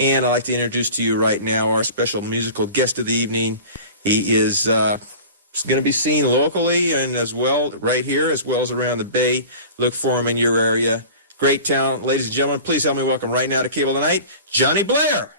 And I'd like to introduce to you right now our special musical guest of the evening. He is going to be seen locally and as well right here as well as around the Bay. Look for him in your area. Great talent. Ladies and gentlemen, please help me welcome right now to Cable Tonight, Johnny Blair.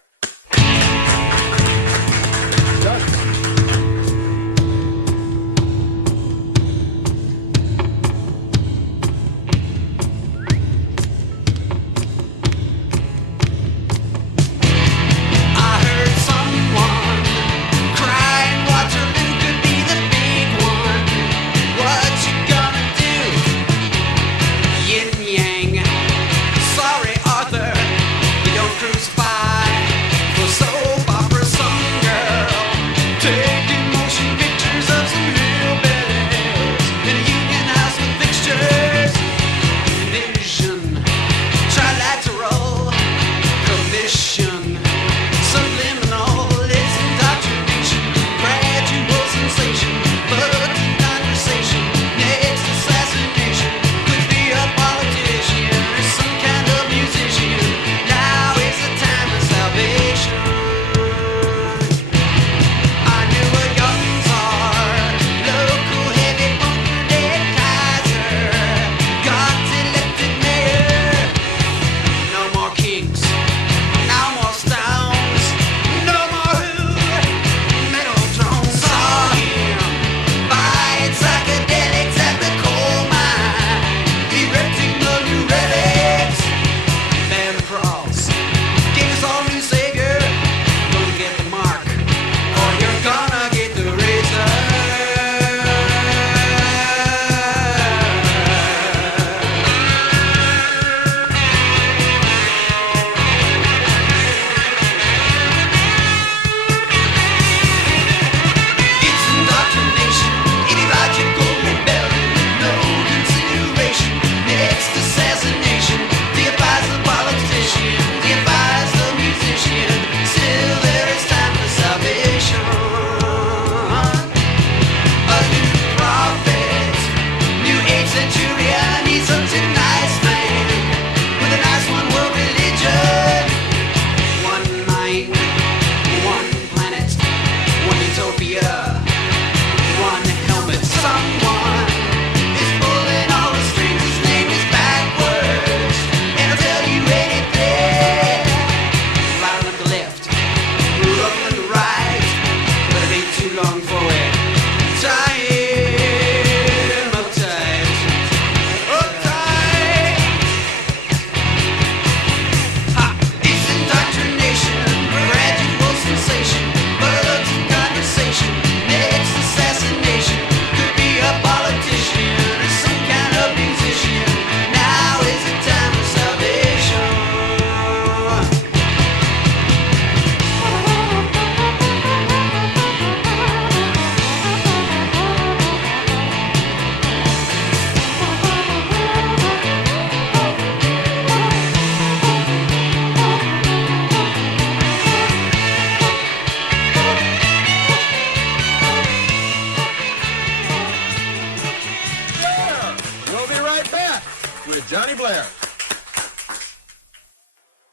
Johnny Blair.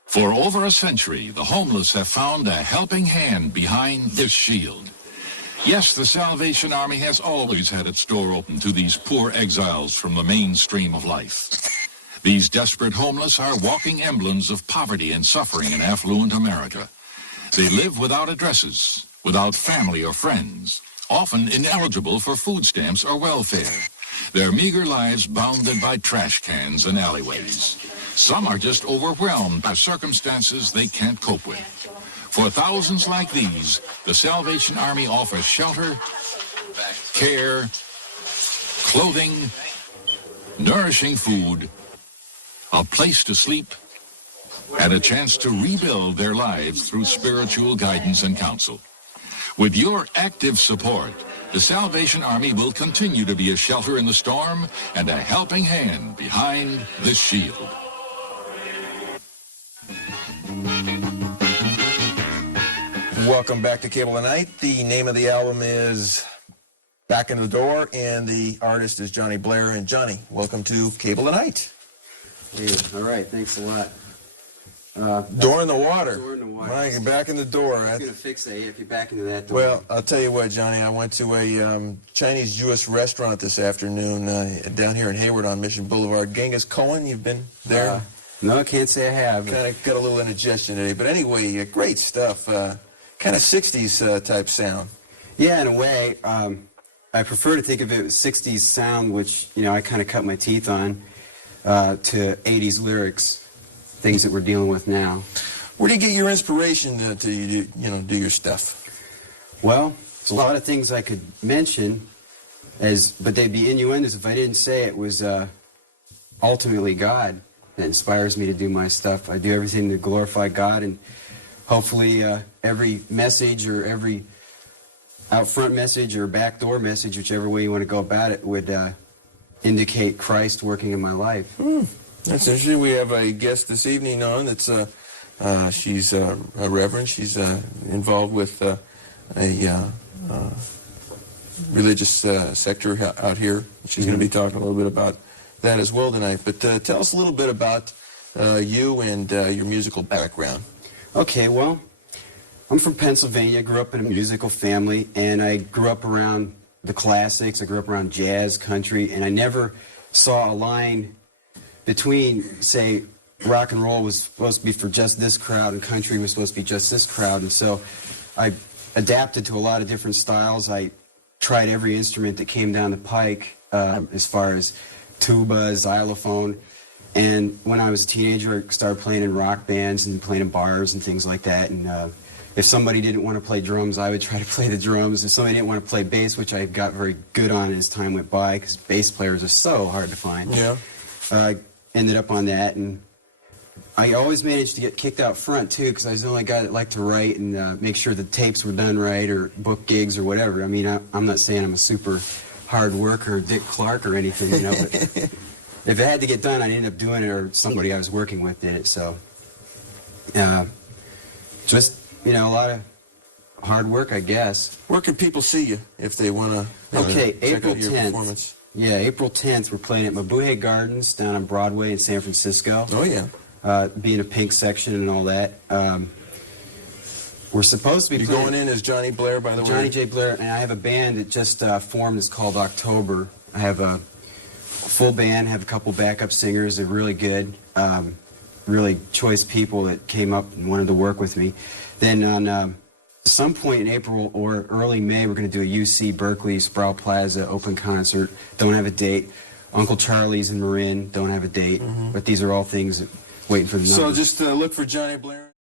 For over a century, the homeless have found a helping hand behind this shield. Yes, the Salvation Army has always had its door open to these poor exiles from the mainstream of life. These desperate homeless are walking emblems of poverty and suffering in affluent America. They live without addresses, without family or friends, often ineligible for food stamps or welfare. Their meager lives bounded by trash cans and alleyways. Some are just overwhelmed by circumstances they can't cope with. For thousands like these, the Salvation Army offers shelter, care, clothing, nourishing food, a place to sleep, and a chance to rebuild their lives through spiritual guidance and counsel. With your active support, the Salvation Army will continue to be a shelter in the storm and a helping hand behind this shield. Welcome back to Cable Tonight. The name of the album is Back in the Door, and the artist is Johnny Blair. And Johnny, welcome to Cable Tonight. Hey, all right, thanks a lot. Door in the water. Door in the water. Right, you're back in the door. I was going to fix that if you're back into that door. Well, I'll tell you what, Johnny, I went to a Chinese-Jewish restaurant this afternoon down here in Hayward on Mission Boulevard. Genghis Cohen, you've been there? No, I can't say I have. Kind of got a little indigestion today. But anyway, great stuff. Kind of 60s type sound. Yeah, in a way. I prefer to think of it as 60s sound, which, you know, I kind of cut my teeth on, to 80s lyrics, things that we're dealing with now. Where do you get your inspiration to do your stuff? Well, there's a lot of things I could mention, but they'd be innuendos if I didn't say it was ultimately God that inspires me to do my stuff. I do everything to glorify God, and hopefully every message or every out front message or backdoor message, whichever way you want to go about it, would indicate Christ working in my life. That's interesting. We have a guest this evening on that's she's a reverend. She's involved with a religious sector out here. She's going to be talking a little bit about that as well tonight. But tell us a little bit about you and your musical background. Okay, well, I'm from Pennsylvania. Grew up in a musical family, and I grew up around the classics. I grew up around jazz, country, and I never saw a line between, say, rock and roll was supposed to be for just this crowd and country was supposed to be just this crowd. And so I adapted to a lot of different styles. I tried every instrument that came down the pike, as far as tuba, xylophone. And when I was a teenager, I started playing in rock bands and playing in bars and things like that. And if somebody didn't want to play drums, I would try to play the drums. If somebody didn't want to play bass, which I got very good on as time went by, because bass players are so hard to find. Yeah. I ended up on that, and I always managed to get kicked out front, too, because I was the only guy that liked to write and make sure the tapes were done right or book gigs or whatever. I mean, I'm not saying I'm a super hard worker, Dick Clark or anything, you know, but if it had to get done, I'd end up doing it, or somebody I was working with did it. So just, you know, a lot of hard work, I guess. Where can people see you if they want to Okay, check April out your 10th. performance? Yeah, April 10th, we're playing at Mabuhay Gardens down on Broadway in San Francisco. Oh, yeah. Being a pink section and all that. We're supposed to be You're playing... going in as Johnny Blair, by the way? Johnny J. Blair, and I have a band that just formed. It's called October. I have a full band, have a couple backup singers. They're really good, really choice people that came up and wanted to work with me. Then on some point in April or early May, we're going to do a UC Berkeley Sproul Plaza open concert. Don't have a date. Uncle Charlie's in Marin. Don't have a date. But these are all things that waiting for the numbers. So just look for Johnny Blair.